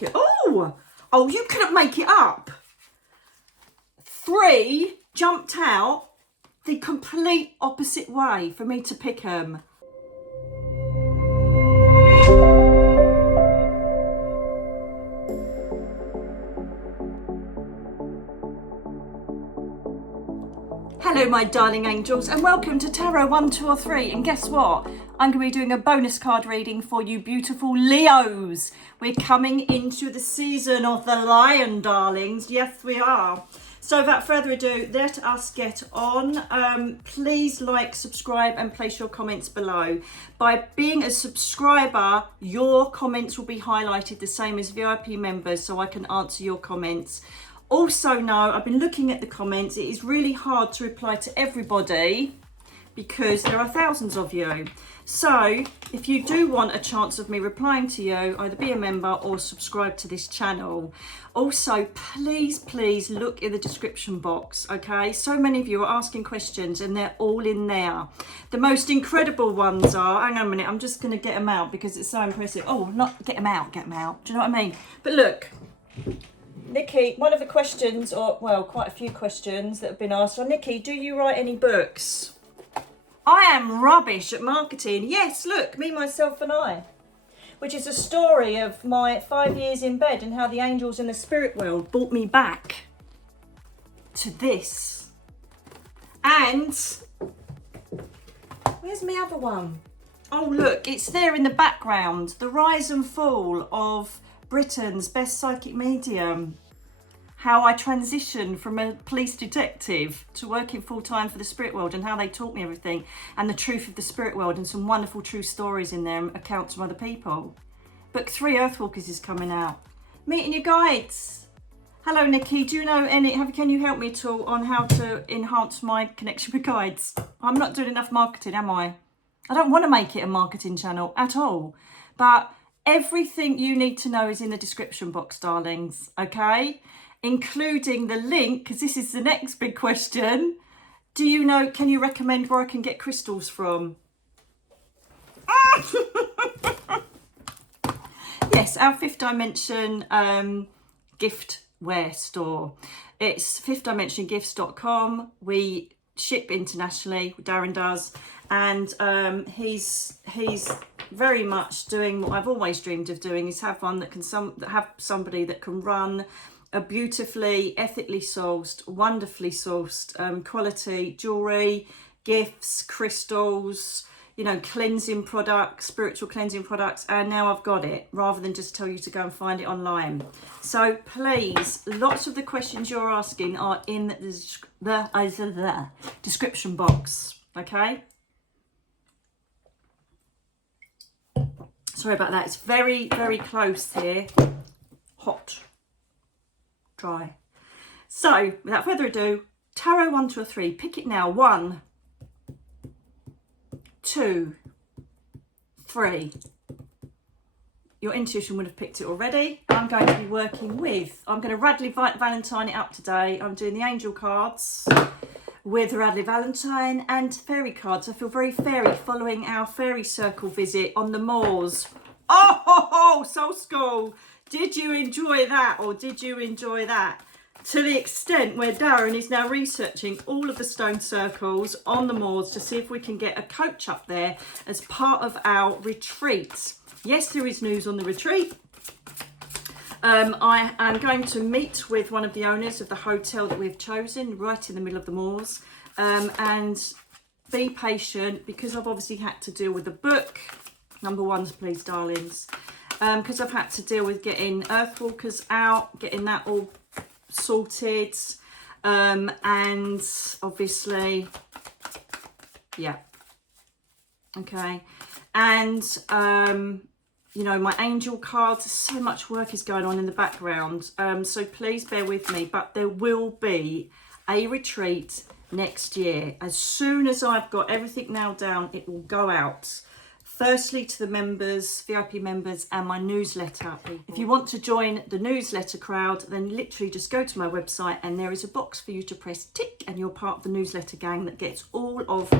make you... Oh, you couldn't make it up. 3 jumped out the complete opposite way for me to pick them. Hello my darling angels, and welcome to Tarot 1, 2 or 3. And guess what? I'm going to be doing a bonus card reading for you beautiful Leos. We're coming into the season of the lion, darlings. Yes, we are. So without further ado, let us get on. Please like, subscribe and place your comments below. By being a subscriber, your comments will be highlighted the same as VIP members, so I can answer your comments. Also know, I've been looking at the comments, it is really hard to reply to everybody because there are thousands of you. So if you do want a chance of me replying to you, either be a member or subscribe to this channel. Also, please look in the description box, okay? So many of you are asking questions and they're all in there. The most incredible ones are, hang on a minute, I'm just going to get them out because it's so impressive. Oh, not get them out. Do you know what I mean? But look. Nikki, one of the questions, or well, quite a few questions that have been asked are, Nikki, do you write any books? I am rubbish at marketing. Yes, look, Me, Myself and I, which is a story of my 5 years in bed and how the angels in the spirit world brought me back to this. And where's my other one? Oh, look, it's there in the background. The rise and fall of Britain's best psychic medium. How I transitioned from a police detective to working full-time for the spirit world, and how they taught me everything and the truth of the spirit world, and some wonderful true stories in there and accounts from other people. Book 3, Earthwalkers, is coming out. Meeting your guides. Hello Nikki, do you know can you help me at all on how to enhance my connection with guides? I'm not doing enough marketing, am I? I don't want to make it a marketing channel at all, but everything you need to know is in the description box, darlings, okay? Including the link, because this is the next big question. Do you know, can you recommend where I can get crystals from? Yes, our 5th Dimension giftware store. It's 5thdimensiongifts.com. We ship internationally, Darren does, and he's very much doing what I've always dreamed of doing, is have one that can have somebody that can run a beautifully, ethically sourced, wonderfully sourced quality jewelry, gifts, crystals, you know, cleansing products, spiritual cleansing products, and now I've got it, rather than just tell you to go and find it online. So please, lots of the questions you're asking are in the description box, okay? Sorry about that, it's very close here. Hot. Dry. So without further ado, Tarot 1, 2 or 3, pick it now. 1, 2, 3. Your intuition would have picked it already. I'm going to be working with, I'm going to Radley Valentine it up today. I'm doing the angel cards with Radley Valentine and fairy cards. I feel very fairy, following our fairy circle visit on the moors. Oh, Soul School. Did you enjoy that, or did you enjoy that? To the extent where Darren is now researching all of the stone circles on the moors to see if we can get a coach up there as part of our retreat. Yes, there is news on the retreat. I am going to meet with one of the owners of the hotel that we've chosen right in the middle of the moors, and be patient because I've obviously had to deal with the book. Number 1s, please, darlings. Because I've had to deal with getting Earthwalkers out, getting that all sorted, and obviously, yeah, okay, and you know, my angel cards, so much work is going on in the background, so please bear with me, but there will be a retreat next year. As soon as I've got everything nailed down, it will go out. Firstly to the members, VIP members, and my newsletter. If you want to join the newsletter crowd, then literally just go to my website and there is a box for you to press tick, and you're part of the newsletter gang that gets all of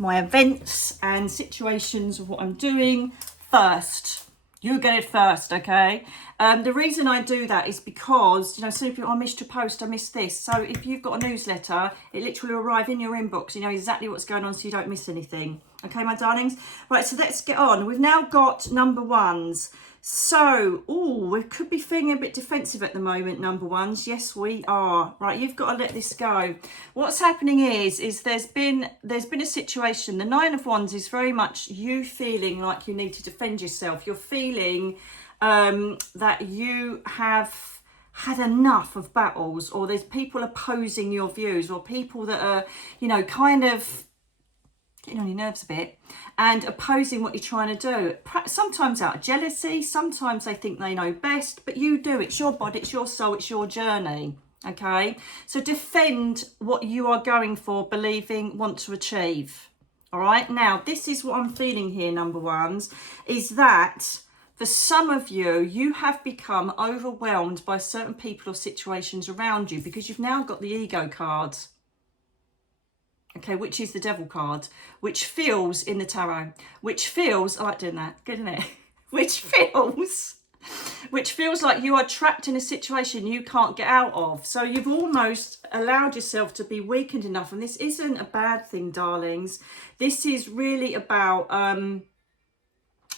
my events and situations of what I'm doing first. You get it first, okay? The reason I do that is because, you know, some people, I missed your post, I missed this. So if you've got a newsletter, it literally will arrive in your inbox. You know exactly what's going on so you don't miss anything. Okay, my darlings? Right, so let's get on. We've now got number ones. So, we could be feeling a bit defensive at the moment, number ones. Yes, we are. Right, you've got to let this go. What's happening is there's been a situation. The Nine of Wands is very much you feeling like you need to defend yourself. You're feeling that you have had enough of battles, or there's people opposing your views, or people that are, you know, kind of getting on your nerves a bit and opposing what you're trying to do. Sometimes out of jealousy, sometimes they think they know best, but you do. It's your body, it's your soul, it's your journey. Okay, so defend what you are going for, believing, want to achieve. All right, now this is what I'm feeling here, number ones, is that for some of you, you have become overwhelmed by certain people or situations around you because you've now got the ego card. Okay, which is the devil card, which feels in the tarot, which feels, I like doing that, good, isn't it? which feels like you are trapped in a situation you can't get out of. So you've almost allowed yourself to be weakened enough. And this isn't a bad thing, darlings. This is really about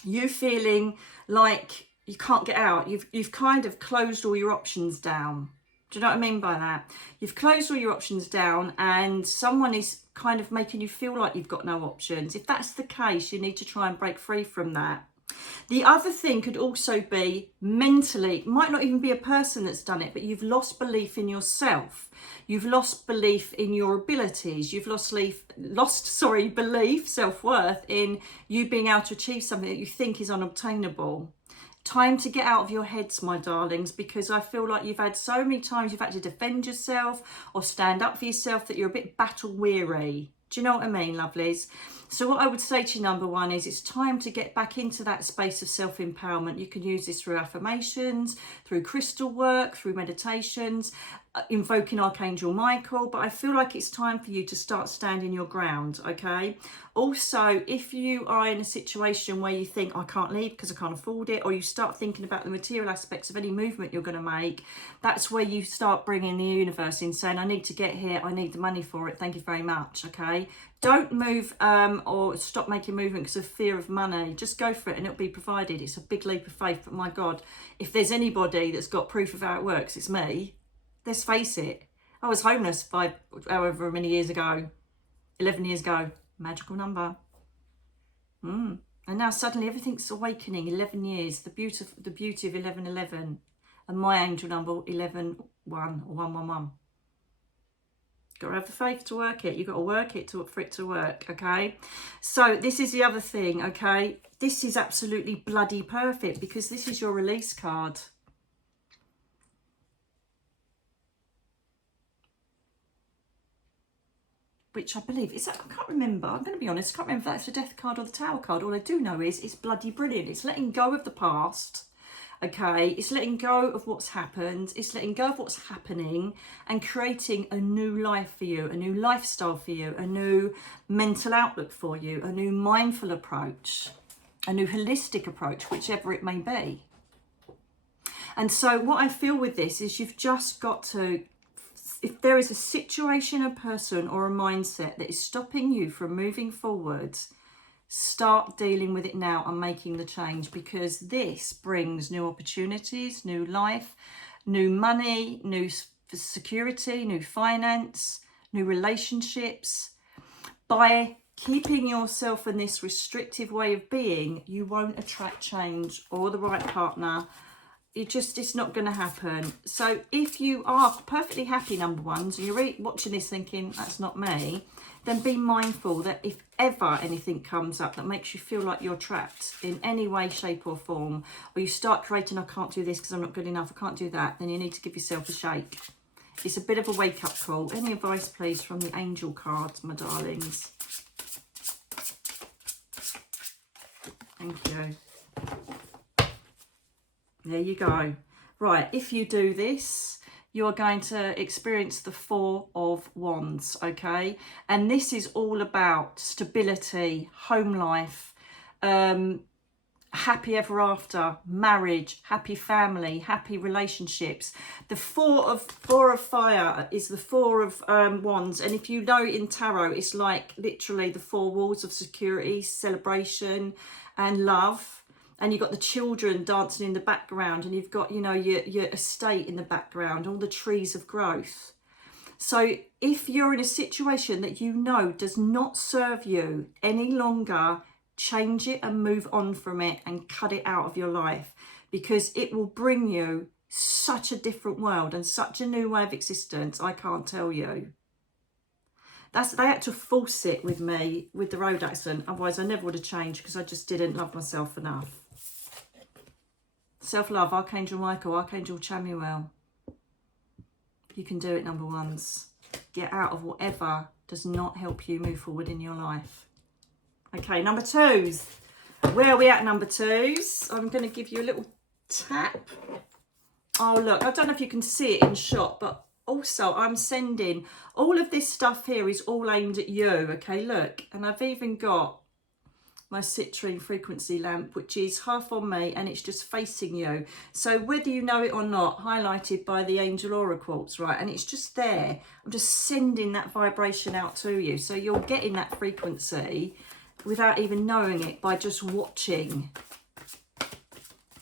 you feeling like you can't get out. You've kind of closed all your options down. Do you know what I mean by that? You've closed all your options down and someone is kind of making you feel like you've got no options. If that's the case, you need to try and break free from that. The other thing could also be mentally, it might not even be a person that's done it, but you've lost belief in yourself. You've lost belief in your abilities. You've lost belief, self-worth in you being able to achieve something that you think is unobtainable. Time to get out of your heads, my darlings, because I feel like you've had so many times you've had to defend yourself or stand up for yourself that you're a bit battle weary. Do you know what I mean, lovelies? So what I would say to you, number one, is it's time to get back into that space of self-empowerment. You can use this through affirmations, through crystal work, through meditations, invoking Archangel Michael, but I feel like it's time for you to start standing your ground, okay? Also, if you are in a situation where you think, I can't leave because I can't afford it, or you start thinking about the material aspects of any movement you're going to make, that's where you start bringing the universe in, saying, I need to get here, I need the money for it, thank you very much, okay? Don't move or stop making movement because of fear of money. Just go for it and it'll be provided. It's a big leap of faith, but my God, if there's anybody that's got proof of how it works, it's me. Let's face it, I was homeless however many years ago, 11 years ago, magical number. And now suddenly everything's awakening, 11 years, the beauty of 1111, and my angel number 111 or 111. Got to have the faith to work it. You've got to work it for it to work, okay? So this is the other thing, okay? This is absolutely bloody perfect because this is your release card. Which I believe is, I can't remember, I'm going to be honest, I can't remember if that's the death card or the tower card. All I do know is it's bloody brilliant. It's letting go of the past, okay? It's letting go of what's happened. It's letting go of what's happening and creating a new life for you, a new lifestyle for you, a new mental outlook for you, a new mindful approach, a new holistic approach, whichever it may be. And so what I feel with this is you've just got to, if there is a situation, a person or a mindset that is stopping you from moving forward, start dealing with it now and making the change, because this brings new opportunities, new life, new money, new security, new finance, new relationships. By keeping yourself in this restrictive way of being, you won't attract change or the right partner. It's not going to happen. So if you are perfectly happy, number ones, and you're watching this thinking, that's not me, then be mindful that if ever anything comes up that makes you feel like you're trapped in any way, shape or form, or you start creating, I can't do this because I'm not good enough, I can't do that, then you need to give yourself a shake. It's a bit of a wake-up call. Any advice, please, from the angel cards, my darlings? Thank you. There you go. Right, if you do this, you're going to experience the Four of Wands, okay? And this is all about stability, home life, happy ever after, marriage, happy family, happy relationships. The four of fire is the four of wands, and if you know in tarot, it's like literally the four walls of security, celebration and love. And you've got the children dancing in the background, and you've got, you know, your estate in the background, all the trees of growth. So if you're in a situation that you know does not serve you any longer, change it and move on from it and cut it out of your life, because it will bring you such a different world and such a new way of existence. I can't tell you. They had to force it with me with the road accident. Otherwise, I never would have changed, because I just didn't love myself enough. Self-love, Archangel Michael, Archangel Chamuel. You can do it, number ones. Get out of whatever does not help you move forward in your life. Okay, number twos. Where are we at, number twos? I'm going to give you a little tap. Oh, look, I don't know if you can see it in shot, but also I'm sending all of this stuff here is all aimed at you. Okay, look, and I've even got my citrine frequency lamp, which is half on me and it's just facing you. So whether you know it or not, highlighted by the angel aura quartz, right? And it's just there. I'm just sending that vibration out to you. So you're getting that frequency without even knowing it by just watching.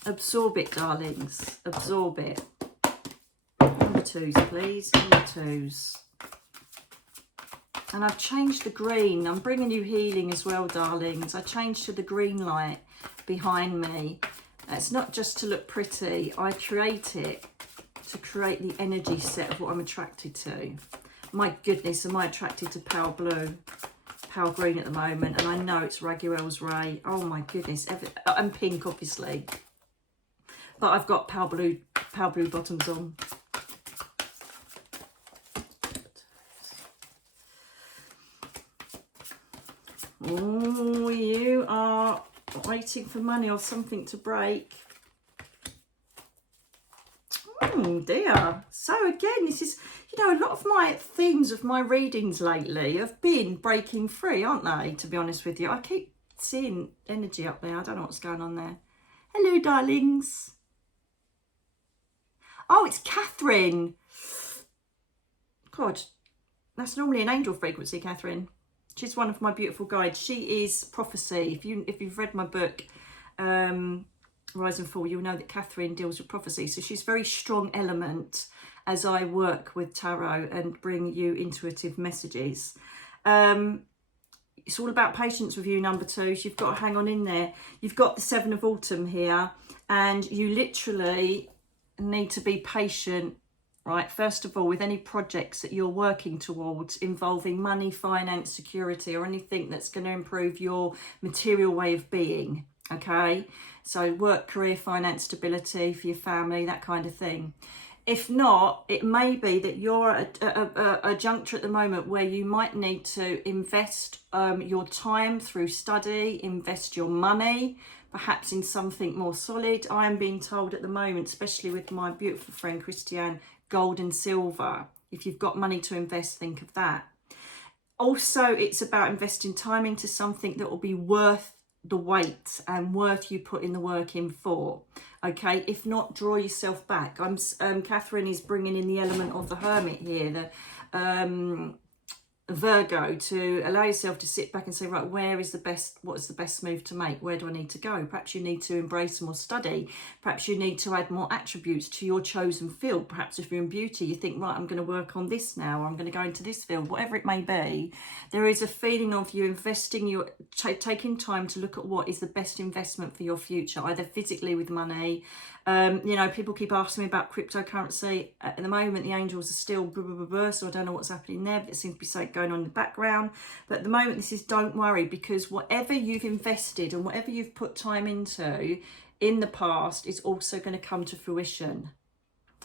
Absorb it, darlings. Absorb it. Number twos, please. Number twos. And I've changed the green. I'm bringing you healing as well, darlings. I changed to the green light behind me. It's not just to look pretty. I create it to create the energy set of what I'm attracted to. My goodness, am I attracted to pale blue, pale green at the moment. And I know it's Raguel's Ray. Oh my goodness. And pink, obviously. But I've got pale blue bottoms on. Oh, you are waiting for money or something to break. Oh dear. So again, this is, you know, a lot of my themes of my readings lately have been breaking free, aren't they? To be honest with you, I keep seeing energy up there. I don't know what's going on there. Hello, darlings. Oh, it's Catherine. God, that's normally an angel frequency, Catherine. She's one of my beautiful guides. She is prophecy. If you've read my book, Rise and Fall, you'll know that Catherine deals with prophecy. So she's a very strong element as I work with tarot and bring you intuitive messages. It's all about patience with you, number twos. You've got to hang on in there. You've got the Seven of Autumn here, and you literally need to be patient. Right, first of all, with any projects that you're working towards involving money, finance, security, or anything that's going to improve your material way of being, okay? So work, career, finance, stability for your family, that kind of thing. If not, it may be that you're at a juncture at the moment where you might need to invest your time through study, invest your money, perhaps in something more solid. I am being told at the moment, especially with my beautiful friend Christiane, gold and silver. If you've got money to invest, think of that. Also, it's about investing time into something that will be worth the wait and worth you putting the work in for. Okay, if not, draw yourself back. Catherine is bringing in the element of the Hermit here, the Virgo, to allow yourself to sit back and say, right, what is the best move to make? Where do I need to go? Perhaps you need to embrace more study. Perhaps you need to add more attributes to your chosen field. Perhaps if you're in beauty, you think, right, I'm going to work on this now, or I'm going to go into this field, whatever it may be. There is a feeling of you investing, taking time to look at what is the best investment for your future, either physically with money. You know, people keep asking me about cryptocurrency. At the moment, the angels are still blah, blah, blah, blah, so I don't know what's happening there, but it seems to be something going on in the background. But at the moment, this is don't worry, because whatever you've invested and whatever you've put time into in the past is also going to come to fruition.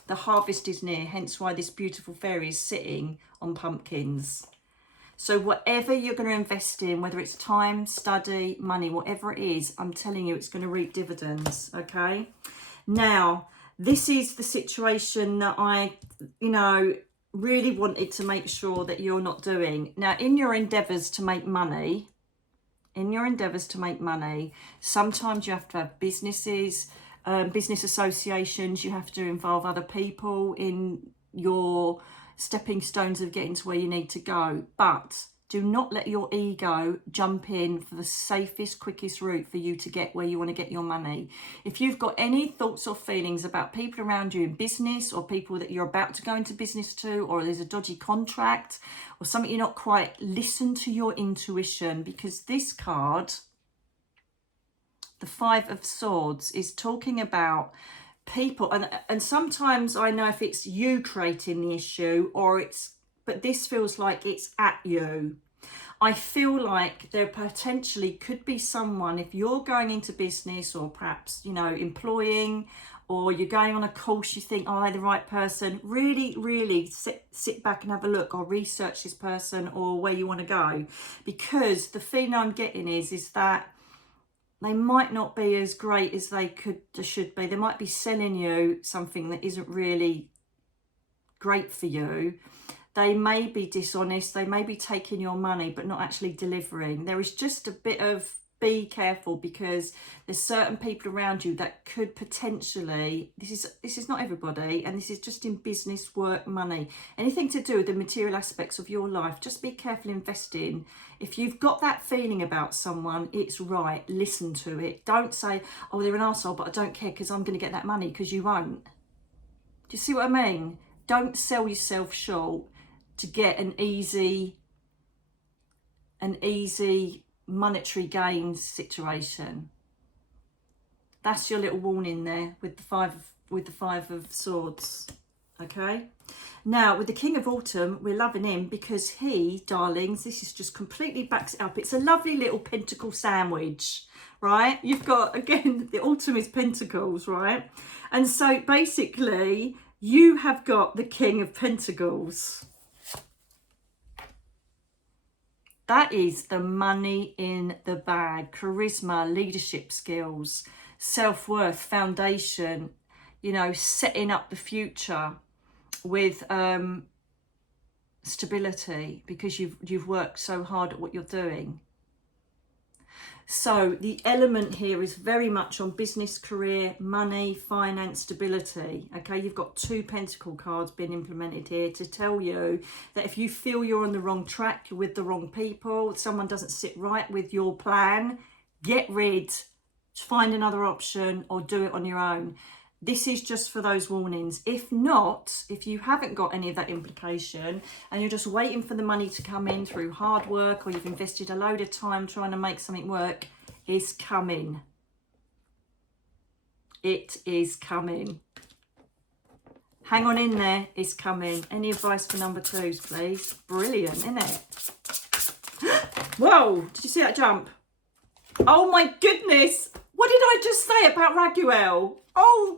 The harvest is near, hence why this beautiful fairy is sitting on pumpkins. So whatever you're going to invest in, whether it's time, study, money, whatever it is, I'm telling you, it's going to reap dividends, okay? Now, this is the situation that I, really wanted to make sure that you're not doing. Now, in your endeavours to make money, in your endeavours to make money. Sometimes you have to have businesses, business associations, you have to involve other people in your stepping stones of getting to where you need to go. But do not let your ego jump in for the safest, quickest route for you to get where you want to get your money. If you've got any thoughts or feelings about people around you in business, or people that you're about to go into business to, or there's a dodgy contract or something you're not quite, listen to your intuition, because this card, the Five of Swords, is talking about people, and sometimes I know if it's you creating the issue or it's, but this feels like it's at you. I feel like there potentially could be someone, if you're going into business or perhaps, you know, employing, or you're going on a course, you think, oh, are they the right person? Really sit back and have a look, or research this person or where you want to go, because the feeling I'm getting is that they might not be as great as they should be. They might be selling you something that isn't really great for you. They may be dishonest. They may be taking your money but not actually delivering. There is just a bit of be careful, because there's certain people around you that could potentially, this is not everybody, and this is just in business, work, money, anything to do with the material aspects of your life. Just be careful investing. If you've got that feeling about someone, it's right, listen to it. Don't say, oh, they're an arsehole, but I don't care because I'm going to get that money, because you won't. Do you see what I mean? Don't sell yourself short to get an easy monetary gain situation. That's your little warning there with the five of Swords. Okay, now with the King of Autumn, we're loving him because he, darlings, this is just completely backs it up. It's a lovely little pentacle sandwich, right? You've got, again, the autumn is pentacles, right? And so basically you have got the King of Pentacles. That is the money in the bag, charisma, leadership skills, self-worth, foundation, you know, setting up the future with stability, because you've worked so hard at what you're doing. So the element here is very much on business, career, money, finance, stability. Okay, you've got two pentacle cards being implemented here to tell you that if you feel you're on the wrong track, you're with the wrong people, someone doesn't sit right with your plan, get rid, find another option, or do it on your own. This is just for those warnings. If not, if you haven't got any of that implication and you're just waiting for the money to come in through hard work, or you've invested a load of time trying to make something work, it's coming. It is coming. Hang on in there, it's coming. Any advice for number twos, please? Brilliant, isn't it? Whoa, did you see that jump? Oh my goodness. What did I just say about Raguel? Oh,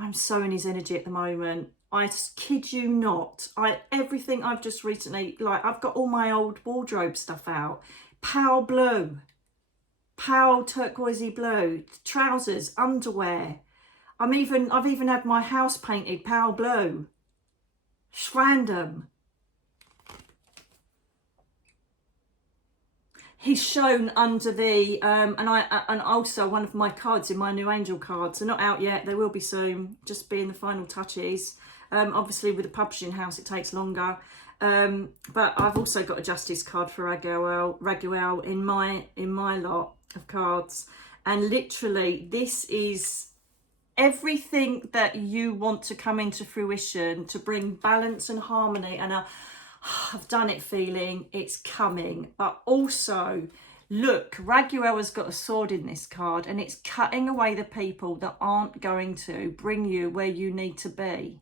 I'm so in his energy at the moment. I kid you not. Everything I've just recently, like, I've got all my old wardrobe stuff out. Pale blue, pale turquoisey blue, trousers, underwear. I've even had my house painted pale blue. It's random. He's shown under the and also one of my cards in my new angel cards. They're not out yet, they will be soon, just being the final touches. Obviously with the publishing house it takes longer, but I've also got a justice card for Raguel in my lot of cards. And literally this is everything that you want to come into fruition, to bring balance and harmony, and I've done it feeling it's coming. But also, look, Raguel has got a sword in this card, and it's cutting away the people that aren't going to bring you where you need to be.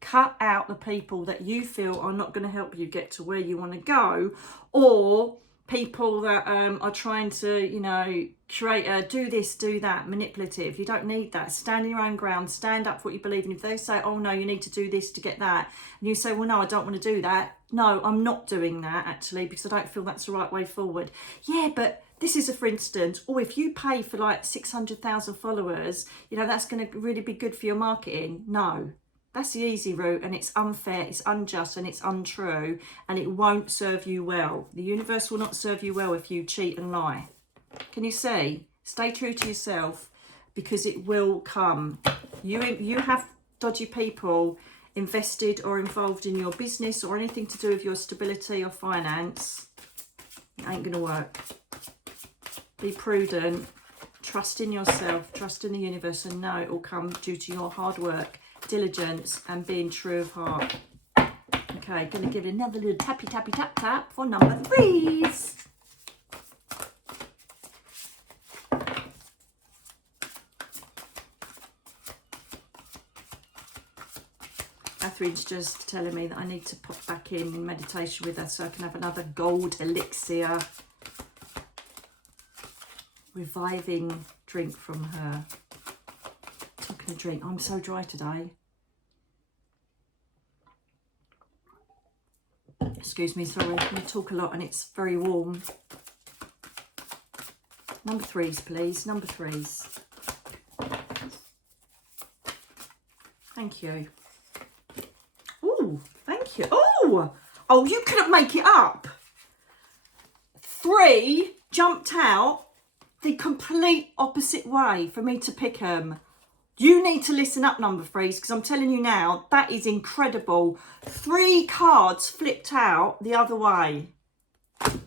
Cut out the people that you feel are not going to help you get to where you want to go, or people that are trying to, you know, create a do this, do that, manipulative. You don't need that. Stand in your own ground, stand up for what you believe in. If they say, oh no, you need to do this to get that, and you say, well no, I don't want to do that. No, I'm not doing that actually, because I don't feel that's the right way forward. Yeah, but this is a for instance, or if you pay for like 600,000 followers, you know, that's going to really be good for your marketing. No. That's the easy route, and it's unfair, it's unjust, and it's untrue, and it won't serve you well. The universe will not serve you well if you cheat and lie. Can you see? Stay true to yourself, because it will come. You have dodgy people invested or involved in your business or anything to do with your stability or finance. It ain't going to work. Be prudent. Trust in yourself. Trust in the universe, and know it will come due to your hard work, diligence, and being true of heart. Okay, going to give it another little tappy tappy tap tap for number 3s. Catherine's just telling me that I need to pop back in meditation with her so I can have another gold elixir reviving drink from her. Talking of drink, I'm so dry today. Excuse me, sorry, I talk a lot and it's very warm. Number 3s, please, number 3s. Thank you. Oh, thank you. Oh, you couldn't make it up. 3 jumped out the complete opposite way for me to pick them. You need to listen up, number 3s, because I'm telling you now, that is incredible. 3 cards flipped out the other way. Don't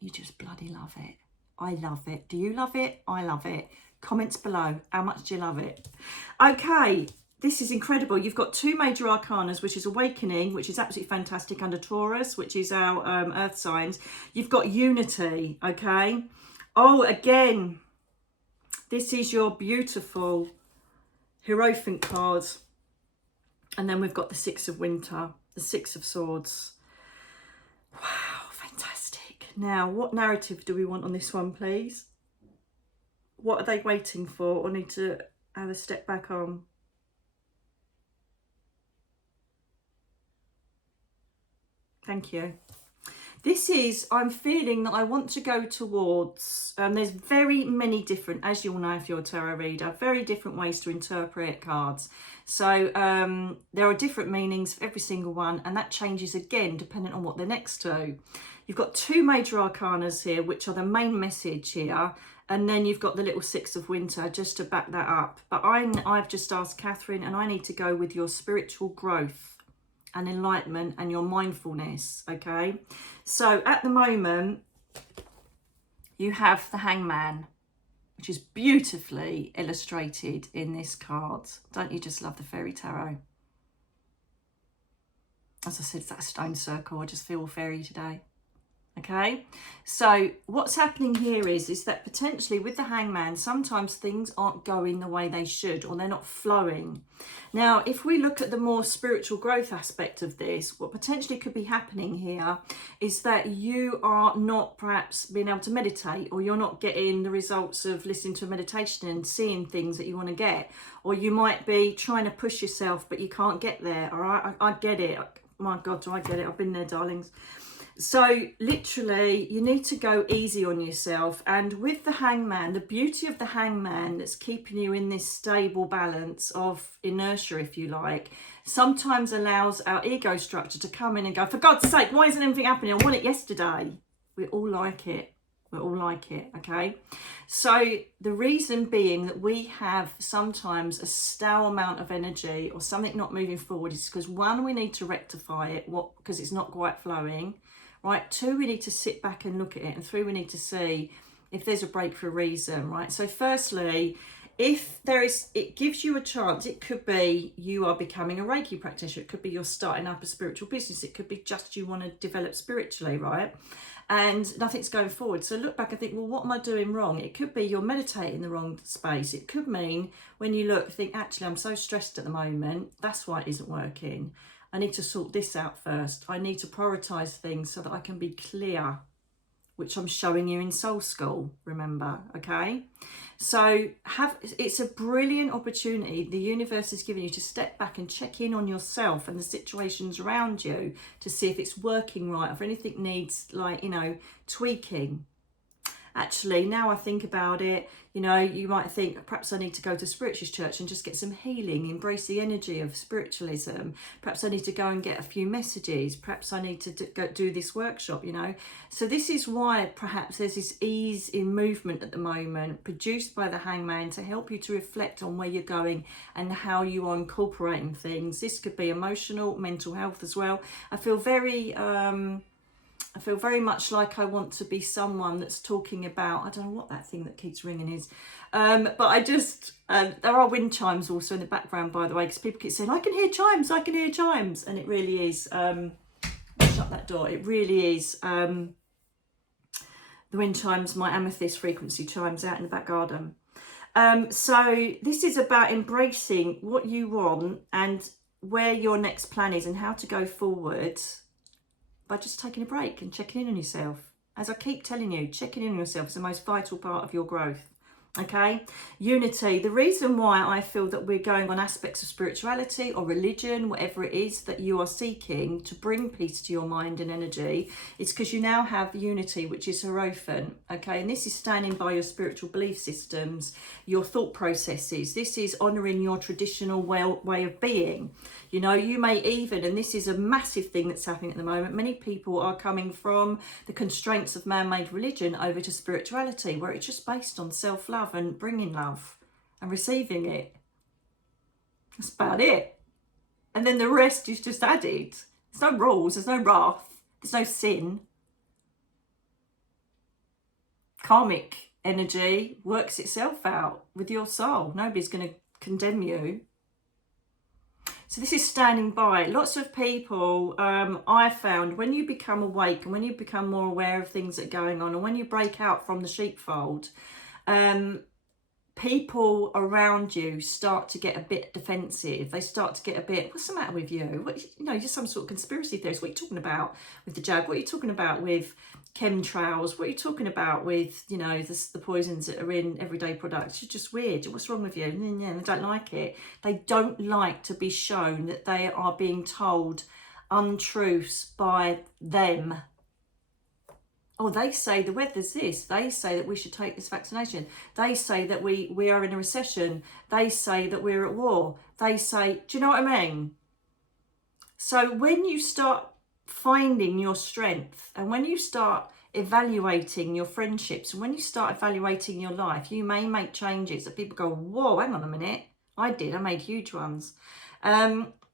you just bloody love it? I love it. Do you love it? I love it. Comments below. How much do you love it? Okay, this is incredible. You've got 2 major arcanas, which is Awakening, which is absolutely fantastic, under Taurus, which is our earth signs. You've got Unity, okay? Oh, again, this is your beautiful Hierophant card. And then we've got the 6 of Winter, the 6 of Swords. Wow, fantastic. Now, what narrative do we want on this one, please? What are they waiting for or need to have a step back on? Thank you. This is, I'm feeling that I want to go towards, there's very many different, as you'll know if you're a tarot reader, very different ways to interpret cards. So there are different meanings for every single one, and that changes again depending on what they're next to. You've got 2 major arcanas here, which are the main message here, and then you've got the little 6 of Winter just to back that up. But I've just asked Catherine, and I need to go with your spiritual growth and enlightenment and your mindfulness, okay? So at the moment, you have the Hangman, which is beautifully illustrated in this card. Don't you just love the fairy tarot? As I said, it's that stone circle. I just feel fairy today. Okay, so what's happening here is that potentially with the Hangman, sometimes things aren't going the way they should, or they're not flowing. Now, if we look at the more spiritual growth aspect of this, what potentially could be happening here is that you are not perhaps being able to meditate, or you're not getting the results of listening to a meditation and seeing things that you want to get, or you might be trying to push yourself but you can't get there. All right, I get it. My God, do I get it? I've been there, darlings. So literally you need to go easy on yourself. And with the Hangman, the beauty of the Hangman that's keeping you in this stable balance of inertia, if you like, sometimes allows our ego structure to come in and go, for God's sake, why isn't anything happening? I want it yesterday. We all like it. We're all like it, okay? So the reason being that we have sometimes a stale amount of energy or something not moving forward is because, 1, we need to rectify it because it's not quite flowing. Right, 2, we need to sit back and look at it, and 3, we need to see if there's a break for a reason, right? So firstly, if there is, it gives you a chance. It could be you are becoming a Reiki practitioner. It could be you're starting up a spiritual business. It could be just you want to develop spiritually, right? And nothing's going forward. So look back and think, well, what am I doing wrong? It could be you're meditating in the wrong space. It could mean when you look, think, actually, I'm so stressed at the moment. That's why it isn't working. I need to sort this out first. I need to prioritise things so that I can be clear, which I'm showing you in Soul School, remember, okay? So it's a brilliant opportunity the universe is giving you to step back and check in on yourself and the situations around you to see if it's working right, or if anything needs, like, you know, tweaking. actually, now I think about it, you know, you might think perhaps I need to go to spiritualist church and just get some healing, embrace the energy of spiritualism. Perhaps I need to go and get a few messages. Perhaps I need to go do this workshop, you know. So this is why perhaps there's this ease in movement at the moment, produced by the Hangman, to help you to reflect on where you're going and how you are incorporating things. This could be emotional, mental health as well. I feel very much like I want to be someone that's talking about, I don't know what that thing that keeps ringing is, but I just, there are wind chimes also in the background, by the way, because people keep saying, I can hear chimes, I can hear chimes, and it really is, shut that door, it really is, the wind chimes, my amethyst frequency chimes out in the back garden. So this is about embracing what you want and where your next plan is and how to go forward, by just taking a break and checking in on yourself. As I keep telling you, checking in on yourself is the most vital part of your growth. Okay, unity. The reason why I feel that we're going on aspects of spirituality or religion, whatever it is that you are seeking to bring peace to your mind and energy, is because you now have unity, which is Hierophant. Okay, and this is standing by your spiritual belief systems, your thought processes. This is honouring your traditional way of being. You know, you may even, and this is a massive thing that's happening at the moment, many people are coming from the constraints of man-made religion over to spirituality, where it's just based on self-love and bringing love and receiving it. That's about it. And then the rest is just added. There's no rules, there's no wrath, there's no sin. Karmic energy works itself out with your soul. Nobody's going to condemn you. So this is standing by. Lots of people, I found, when you become awake and when you become more aware of things that are going on, and when you break out from the sheepfold, people around you start to get a bit defensive. They start to get a bit, what's the matter with you? What, you know, you're some sort of conspiracy theorist. What are you talking about with the jab? What are you talking about with chemtrails? What are you talking about with, you know, the poisons that are in everyday products? You're just weird. What's wrong with you? And they don't like it. They don't like to be shown that they are being told untruths by them. Oh, they say the weather's this. They say that we should take this vaccination. They say that we are in a recession. They say that we're at war. They say, do you know what I mean? So when you start finding your strength, and when you start evaluating your friendships, and when you start evaluating your life, you may make changes that people go, whoa, hang on a minute. I made huge ones.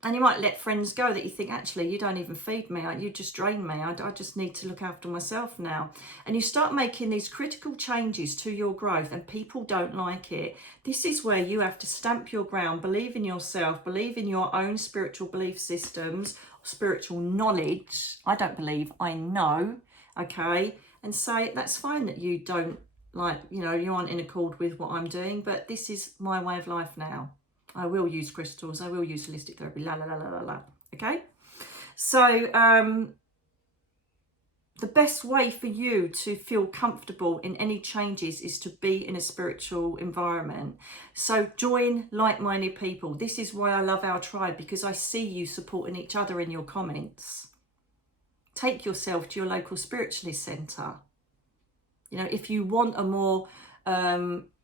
And you might let friends go that you think, actually, you don't even feed me. You just drain me. I just need to look after myself now. And you start making these critical changes to your growth, and people don't like it. This is where you have to stamp your ground, believe in yourself, believe in your own spiritual belief systems, spiritual knowledge. I don't believe, I know. Okay. And say, that's fine that you don't like, you know, you aren't in accord with what I'm doing, but this is my way of life now. I will use crystals. I will use holistic therapy. La, la, la, la, la, la. Okay? So, the best way for you to feel comfortable in any changes is to be in a spiritual environment. So join like-minded people. This is why I love our tribe, because I see you supporting each other in your comments. Take yourself to your local spiritualist centre. You know, if you want a more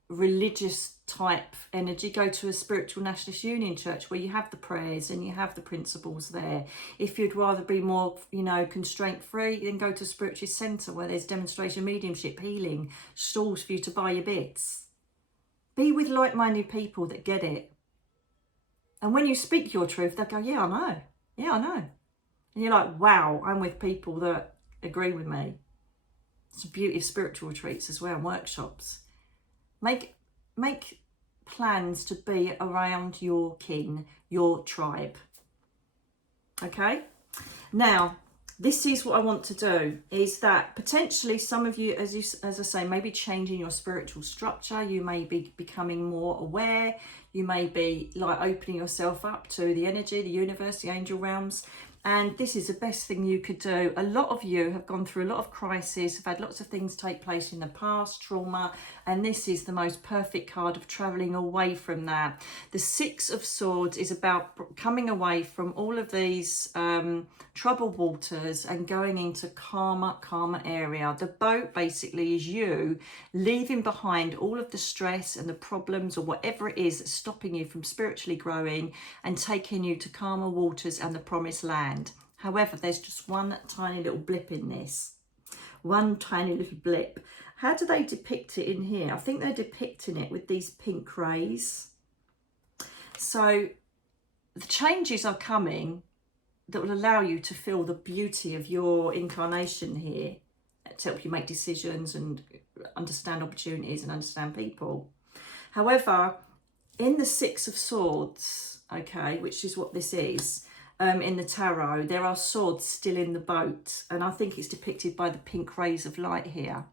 religious type energy, go to a spiritual nationalist union church where you have the prayers and you have the principles there. If you'd rather be more, you know, constraint free, then go to a spiritualist centre where there's demonstration mediumship, healing, stalls for you to buy your bits. Be with like-minded people that get it. And when you speak your truth, they'll go, yeah, I know. Yeah, I know. And you're like, wow, I'm with people that agree with me. It's the beauty of spiritual retreats as well, and workshops. Make plans to be around your kin, your tribe. Okay? Now, this is what I want to do, is that potentially some of you, as I say, maybe changing your spiritual structure. You may be becoming more aware. You may be like opening yourself up to the energy, the universe, the angel realms. And this is the best thing you could do. A lot of you have gone through a lot of crises, have had lots of things take place in the past, trauma, and this is the most perfect card of traveling away from that. The Six of Swords is about coming away from all of these troubled waters and going into calmer area. The boat basically is you leaving behind all of the stress and the problems or whatever it is that's stopping you from spiritually growing and taking you to calmer waters and the promised land. However, there's just one tiny little blip in this. One tiny little blip. How do they depict it in here? I think they're depicting it with these pink rays. So the changes are coming that will allow you to feel the beauty of your incarnation here to help you make decisions and understand opportunities and understand people. However, in the Six of Swords, okay, which is what this is, in the tarot, there are swords still in the boat, and I think it's depicted by the pink rays of light here.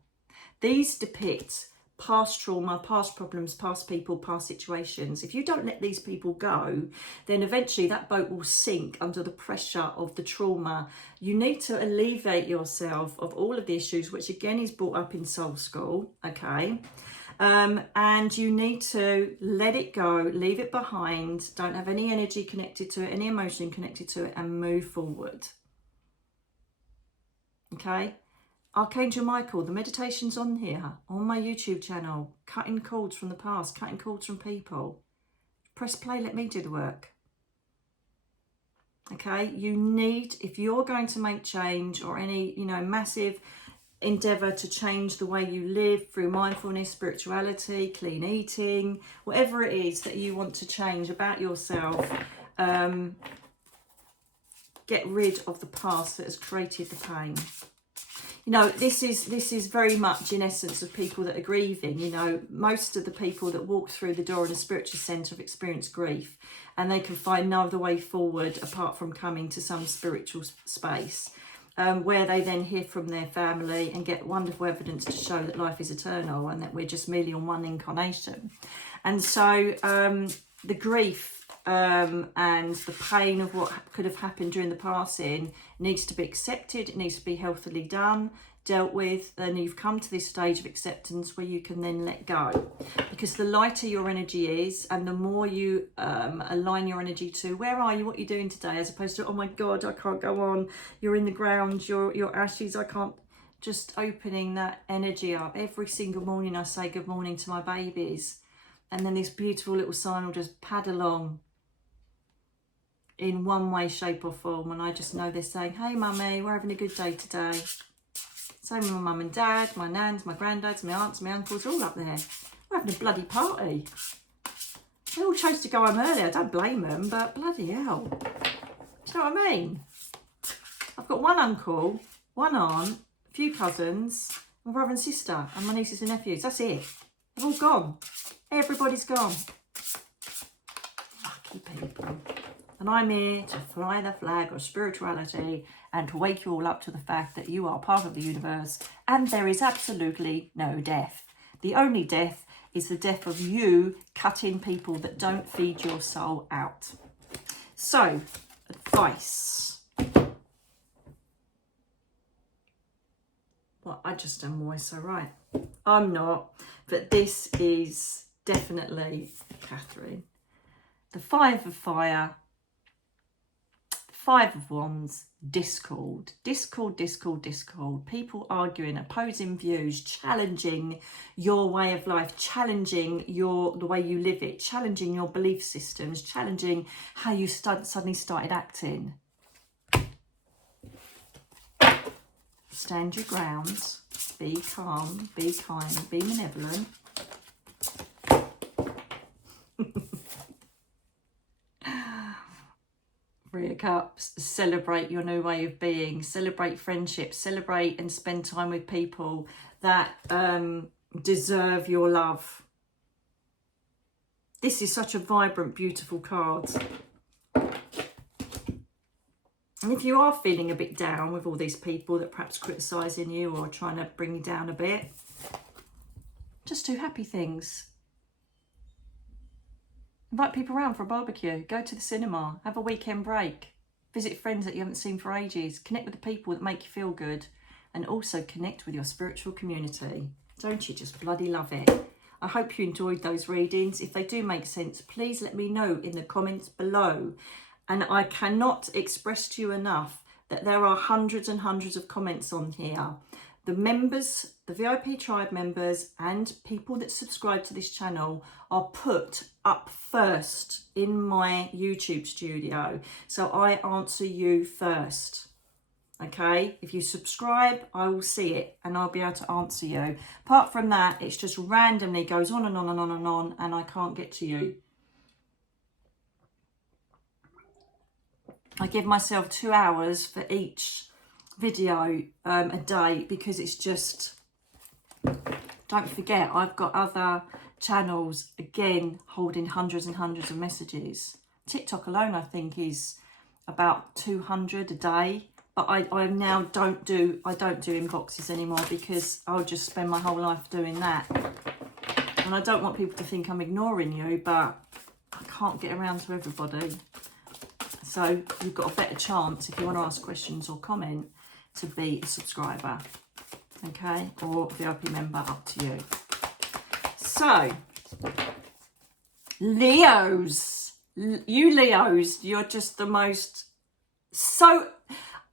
These depict past trauma, past problems, past people, past situations. If you don't let these people go, then eventually that boat will sink under the pressure of the trauma. You need to alleviate yourself of all of the issues, which again is brought up in Soul School, okay? And you need to let it go, leave it behind, don't have any energy connected to it, any emotion connected to it, and move forward. Okay? Archangel Michael, the meditation's on here, on my YouTube channel, cutting cords from the past, cutting cords from people. Press play, let me do the work. Okay? You need, if you're going to make change or any, massive endeavour to change the way you live through mindfulness, spirituality, clean eating, whatever it is that you want to change about yourself, get rid of the past that has created the pain. This is very much in essence of people that are grieving. Most of the people that walk through the door in a spiritual centre have experienced grief, and they can find no other way forward apart from coming to some spiritual space. Where they then hear from their family and get wonderful evidence to show that life is eternal and that we're just merely on one incarnation. And so the grief and the pain of what could have happened during the passing needs to be accepted, it needs to be healthily done, dealt with, and you've come to this stage of acceptance where you can then let go, because the lighter your energy is and the more you align your energy to where are you, what are you doing today, as opposed to, oh my god, I can't go on, you're in the ground, you're ashes, I can't. Just opening that energy up. Every single morning I say good morning to my babies, and then this beautiful little sign will just pad along in one way, shape or form, and I just know they're saying, hey mummy, we're having a good day today. Same with my mum and dad, my nans, my granddads, my aunts, my uncles, all up there. We're having a bloody party. They all chose to go home early. I don't blame them, but bloody hell. Do you know what I mean? I've got one uncle, one aunt, a few cousins, my brother and sister, and my nieces and nephews. That's it. They're all gone. Everybody's gone. Lucky people. And I'm here to fly the flag of spirituality and to wake you all up to the fact that you are part of the universe and there is absolutely no death. The only death is the death of you cutting people that don't feed your soul out. So, advice. Well, I just am always so right. I'm not, but this is definitely Catherine. The Five of Fire, Five of Wands, discord. People arguing, opposing views, challenging your way of life, challenging the way you live it, challenging your belief systems, challenging how you suddenly started acting. Stand your ground, be calm, be kind, be benevolent. Three of Cups, celebrate your new way of being, celebrate friendship, celebrate and spend time with people that deserve your love. This is such a vibrant, beautiful card. And if you are feeling a bit down with all these people that perhaps criticising you or trying to bring you down a bit, just do happy things. Invite people around for a barbecue, go to the cinema, have a weekend break. Visit friends that you haven't seen for ages. Connect with the people that make you feel good. And also connect with your spiritual community. Don't you just bloody love it? I hope you enjoyed those readings. If they do make sense, please let me know in the comments below. And I cannot express to you enough that there are hundreds and hundreds of comments on here. The members, the VIP tribe members and people that subscribe to this channel are put up first in my YouTube studio. So I answer you first. Okay, if you subscribe, I will see it and I'll be able to answer you. Apart from that, it's just randomly goes on and on and on and on, and I can't get to you. I give myself 2 hours for each video a day, because it's just, don't forget, I've got other channels again holding hundreds and hundreds of messages. TikTok alone, I think, is about 200 a day. But I now don't do inboxes anymore, because I'll just spend my whole life doing that. And I don't want people to think I'm ignoring you, but I can't get around to everybody. So you've got a better chance, if you want to ask questions or comment, to be a subscriber, okay, or VIP member, up to you. So, Leos, you Leos, you're just the most, so...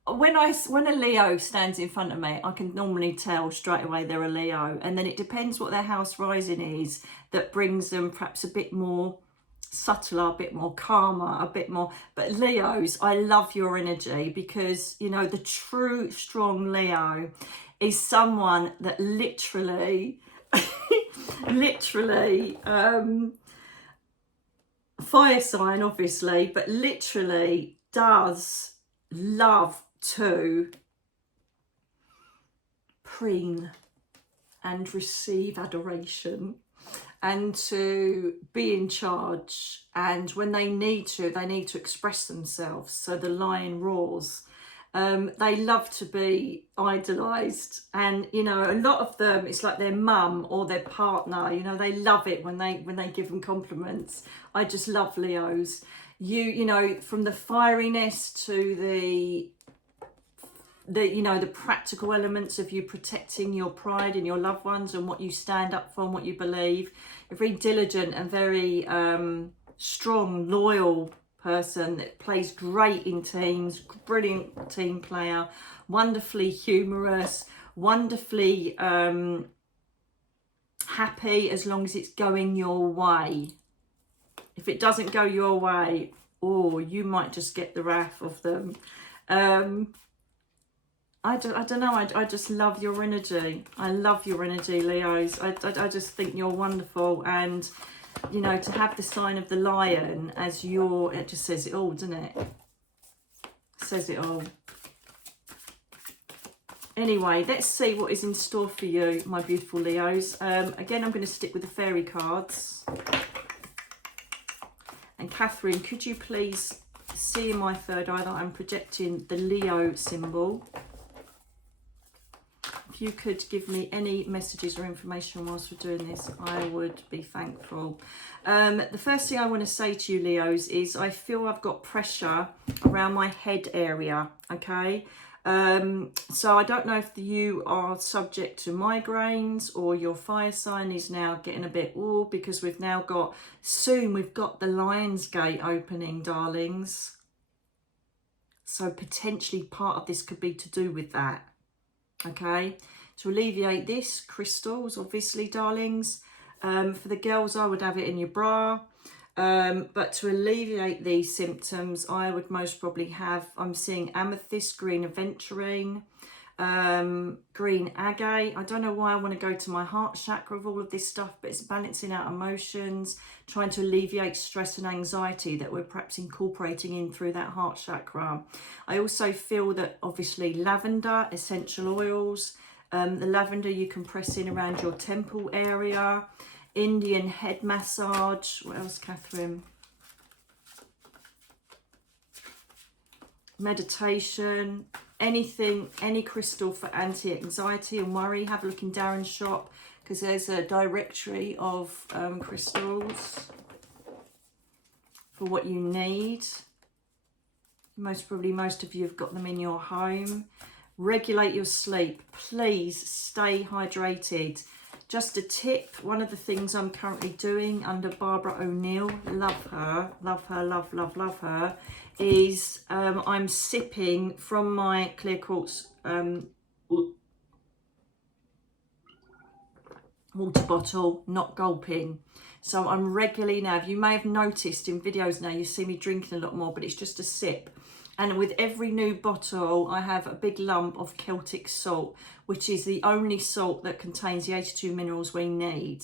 When a Leo stands in front of me, I can normally tell straight away they're a Leo. And then it depends what their house rising is that brings them perhaps a bit more subtler, a bit more calmer, a bit more. But Leos, I love your energy, because, you know, the true strong Leo is someone that literally, fire sign obviously, but literally does love to preen and receive adoration and to be in charge, and when they need to express themselves. So the lion roars. They love to be idolized, and you know, a lot of them, it's like their mum or their partner, you know, they love it when they give them compliments. I just love Leos. You know, from the fieriness to the you know, the practical elements of you protecting your pride and your loved ones and what you stand up for and what you believe. You're very diligent and very strong, loyal person that plays great in teams, brilliant team player, wonderfully humorous, wonderfully happy as long as it's going your way. If it doesn't go your way, or you might just get the wrath of them. I don't know, I just love your energy. I love your energy, Leos. I just think you're wonderful. And, you know, to have the sign of the lion as your, it just says it all, doesn't it? Says it all. Anyway, let's see what is in store for you, my beautiful Leos. Again, I'm going to stick with the fairy cards. And Catherine, could you please see in my third eye that I'm projecting the Leo symbol? If you could give me any messages or information whilst we're doing this, I would be thankful. The first thing I want to say to you, Leos, is I feel I've got pressure around my head area, okay? So I don't know if you are subject to migraines, or your fire sign is now getting a bit, because we've now got, soon we've got the Lion's Gate opening, darlings. So potentially part of this could be to do with that. Okay, to alleviate this, crystals, obviously, darlings. For the girls, I would have it in your bra. But to alleviate these symptoms, I would most probably have, I'm seeing amethyst, green aventurine, green agate. I don't know why I want to go to my heart chakra with all of this stuff, but it's balancing out emotions, trying to alleviate stress and anxiety that we're perhaps incorporating in through that heart chakra. I also feel that obviously lavender, essential oils, the lavender you can press in around your temple area, Indian head massage. What else, Catherine? Meditation, anything, any crystal for anti-anxiety and worry. Have a look in Darren's shop, because there's a directory of crystals for what you need. Probably most of you have got them in your home. Regulate your sleep. Please stay hydrated. Just a tip, one of the things I'm currently doing under Barbara O'Neill, love her, love her, love, love, love her, is I'm sipping from my clear quartz water bottle, not gulping. So I'm regularly now, you may have noticed in videos now, you see me drinking a lot more, but it's just a sip. And with every new bottle, I have a big lump of Celtic salt, which is the only salt that contains the 82 minerals we need.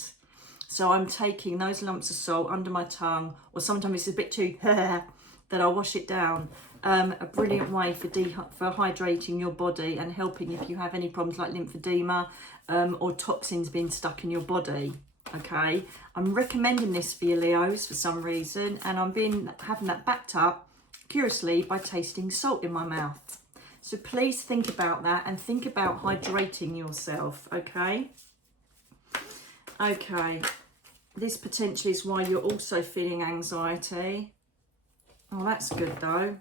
So I'm taking those lumps of salt under my tongue, or sometimes it's a bit too that I'll wash it down. A brilliant way for hydrating your body and helping if you have any problems like lymphedema or toxins being stuck in your body. Okay, I'm recommending this for you Leos for some reason, and I'm having that backed up curiously by tasting salt in my mouth. So please think about that and think about hydrating yourself. Okay, this potentially is why you're also feeling anxiety. Oh, that's good though.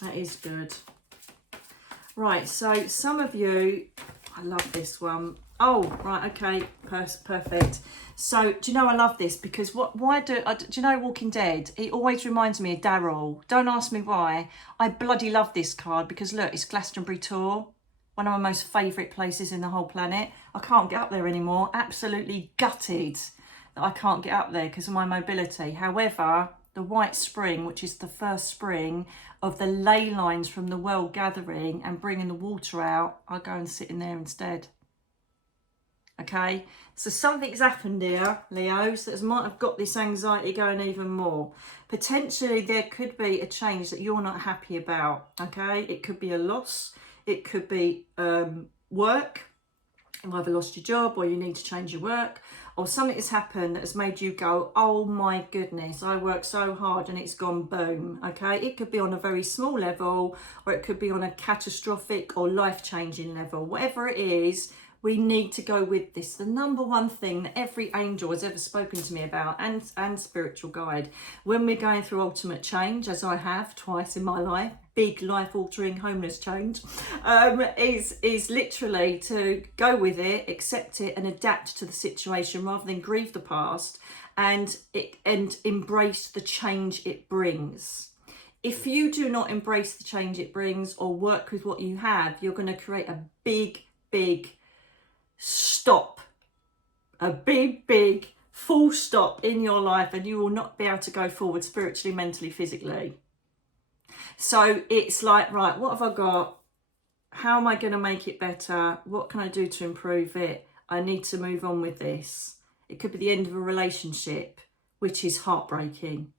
That is good. Right, so some of you, I love this one. Oh, right, okay, perfect. So, do you know I love this because do you know Walking Dead? It always reminds me of Daryl. Don't ask me why. I bloody love this card because look, it's Glastonbury Tor, one of my most favourite places in the whole planet. I can't get up there anymore. Absolutely gutted that I can't get up there because of my mobility. However, the White Spring, which is the first spring of the ley lines from the World Gathering and bringing the water out, I go and sit in there instead. Okay, so something's happened here, Leos, that might have got this anxiety going even more. Potentially there could be a change that you're not happy about. Okay, it could be a loss, it could be work. You've either lost your job or you need to change your work, or something has happened that has made you go, oh my goodness, I worked so hard and it's gone boom. Okay, it could be on a very small level, or it could be on a catastrophic or life-changing level. Whatever it is, we need to go with this. The number one thing that every angel has ever spoken to me about, and spiritual guide, when we're going through ultimate change, as I have twice in my life, big life-altering homeless change, is literally to go with it, accept it, and adapt to the situation rather than grieve the past and embrace the change it brings. If you do not embrace the change it brings or work with what you have, you're going to create a big stop, a big full stop in your life, and you will not be able to go forward spiritually, mentally, physically. So it's like, right, what have I got? How am I going to make it better? What can I do to improve it? I need to move on with this. It could be the end of a relationship, which is heartbreaking,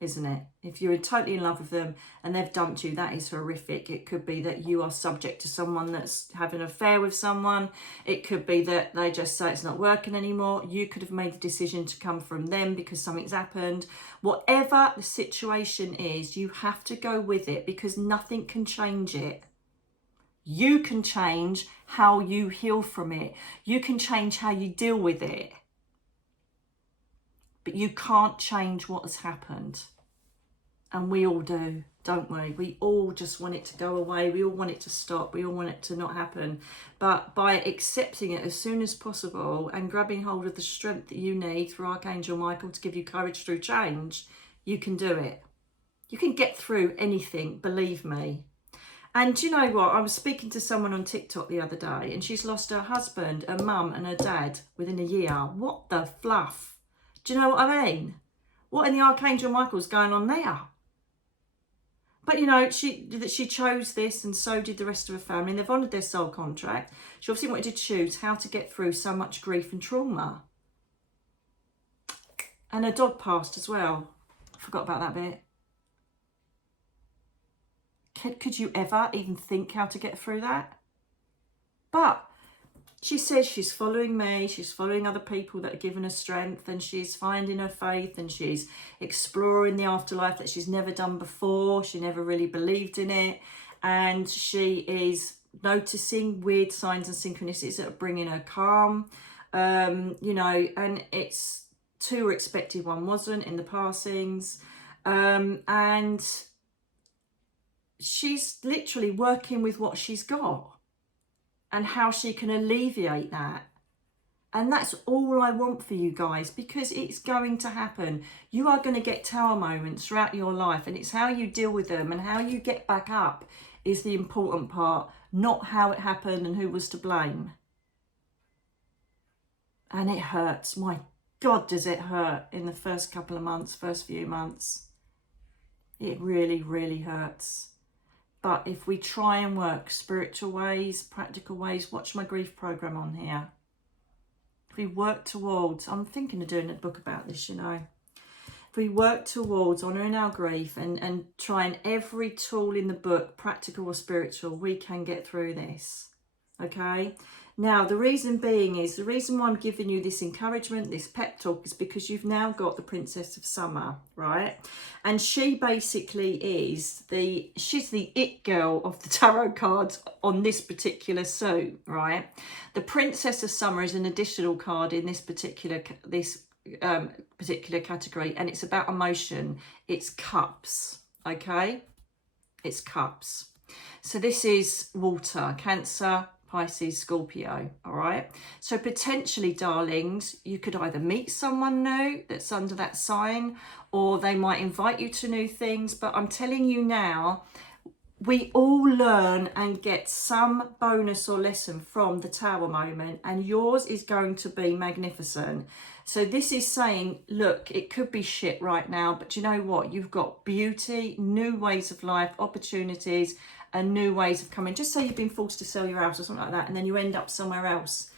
isn't it? If you're totally in love with them and they've dumped you, that is horrific. It could be that you are subject to someone that's having an affair with someone. It could be that they just say it's not working anymore. You could have made the decision to come from them because something's happened. Whatever the situation is, you have to go with it because nothing can change it. You can change how you heal from it. You can change how you deal with it. But you can't change what has happened. And we all do, don't we? We all just want it to go away. We all want it to stop. We all want it to not happen. But by accepting it as soon as possible and grabbing hold of the strength that you need through Archangel Michael to give you courage through change, you can do it. You can get through anything, believe me. And do you know what? I was speaking to someone on TikTok the other day and she's lost her husband, her mum and her dad within a year. What the fluff? Do you know what I mean? What in the Archangel Michael's going on there? But you know, she chose this, and so did the rest of her family, and they've honoured their soul contract. She obviously wanted to choose how to get through so much grief and trauma. And her dog passed as well. Forgot about that bit. Could you ever even think how to get through that? But she says she's following me, she's following other people that are giving her strength, and she's finding her faith, and she's exploring the afterlife that she's never done before. She never really believed in it, and she is noticing weird signs and synchronicities that are bringing her calm, you know, and it's two were expected, one wasn't in the passings. And she's literally working with what she's got and how she can alleviate that. And that's all I want for you guys, because it's going to happen. You are going to get tower moments throughout your life, and it's how you deal with them and how you get back up is the important part, not how it happened and who was to blame. And it hurts. My God, does it hurt in the first couple of months, first few months. It really, really hurts. But if we try and work spiritual ways, practical ways, watch my grief program on here. If we work towards, I'm thinking of doing a book about this, you know. If we work towards honouring our grief and trying every tool in the book, practical or spiritual, we can get through this. Okay? Now, the reason being is, the reason why I'm giving you this encouragement, this pep talk, is because you've now got the Princess of Summer, right? And she basically is she's the it girl of the tarot cards on this particular suit, right? The Princess of Summer is an additional card in this particular category, and it's about emotion. It's cups, okay? It's cups. So this is water, Cancer, Pisces, Scorpio, all right? So potentially, darlings, you could either meet someone new that's under that sign, or they might invite you to new things. But I'm telling you now, we all learn and get some bonus or lesson from the tower moment, and yours is going to be magnificent. So this is saying, look, it could be shit right now, but you know what? You've got beauty, new ways of life, opportunities, and new ways of coming. Just say you've been forced to sell your house or something like that, and then you end up somewhere else,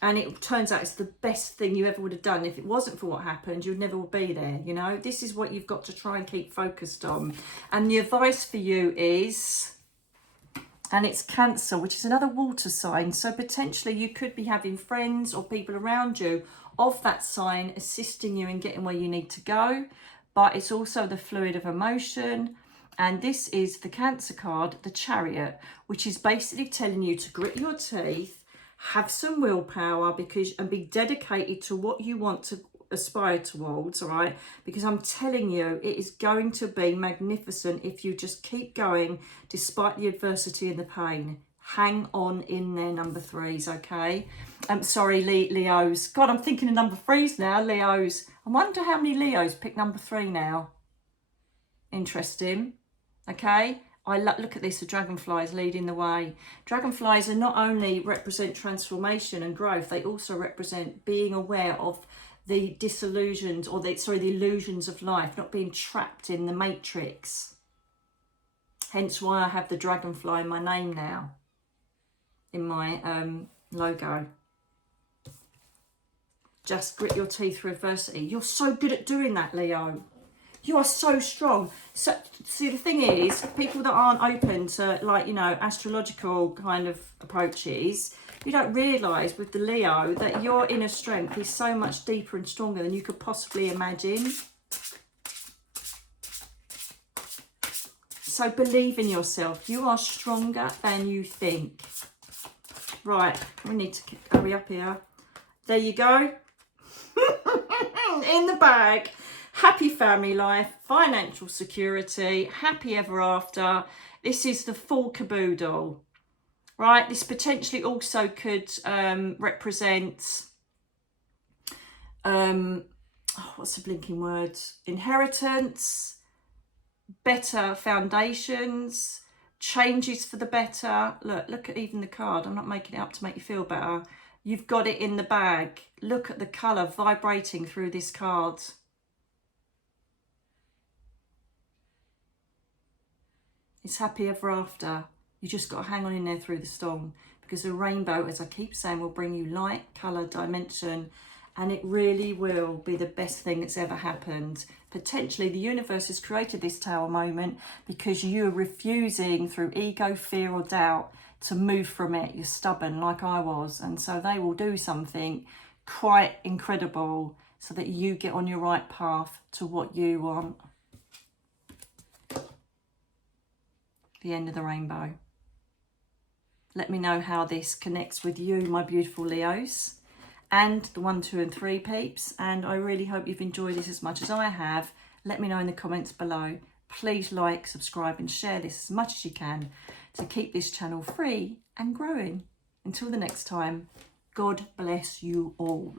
and it turns out it's the best thing you ever would have done. If it wasn't for what happened, you'd never be there, you know. This is what you've got to try and keep focused on. And the advice for you is, and it's Cancer, which is another water sign, so potentially you could be having friends or people around you of that sign assisting you in getting where you need to go. But it's also the fluid of emotion. And this is the Cancer card, the Chariot, which is basically telling you to grit your teeth, have some willpower, and be dedicated to what you want to aspire towards, all right? Because I'm telling you, it is going to be magnificent if you just keep going despite the adversity and the pain. Hang on in there, number threes, okay? Sorry, Leos. God, I'm thinking of number threes now, Leos. I wonder how many Leos pick number 3 now. Interesting. Okay, look at this, the dragonflies leading the way. Dragonflies are not only represent transformation and growth, they also represent being aware of the disillusions, or the illusions of life, not being trapped in the matrix. Hence why I have the dragonfly in my name now, in my logo. Just grit your teeth through adversity. You're so good at doing that, Leo. You are so strong. So, see, the thing is, people that aren't open to, like, you know, astrological kind of approaches, you don't realise with the Leo that your inner strength is so much deeper and stronger than you could possibly imagine. So believe in yourself. You are stronger than you think. Right, we need to hurry up here. There you go. In the bag. Happy family life, financial security, happy ever after. This is the full caboodle, right? This potentially also could represent, what's the blinking word? Inheritance, better foundations, changes for the better. Look at even the card. I'm not making it up to make you feel better. You've got it in the bag. Look at the colour vibrating through this card. It's happy ever after. You just got to hang on in there through the storm, because the rainbow, as I keep saying, will bring you light, colour, dimension, and it really will be the best thing that's ever happened. Potentially the universe has created this tower moment because you are refusing through ego, fear or doubt to move from it. You're stubborn like I was, and so they will do something quite incredible so that you get on your right path to what you want. The end of the rainbow. Let me know how this connects with you, my beautiful Leos. and the 1, 2 and 3 peeps. And I really hope you've enjoyed this as much as I have. Let me know in the comments below. Please like, subscribe and share this as much as you can to keep this channel free and growing. Until the next time, God bless you all.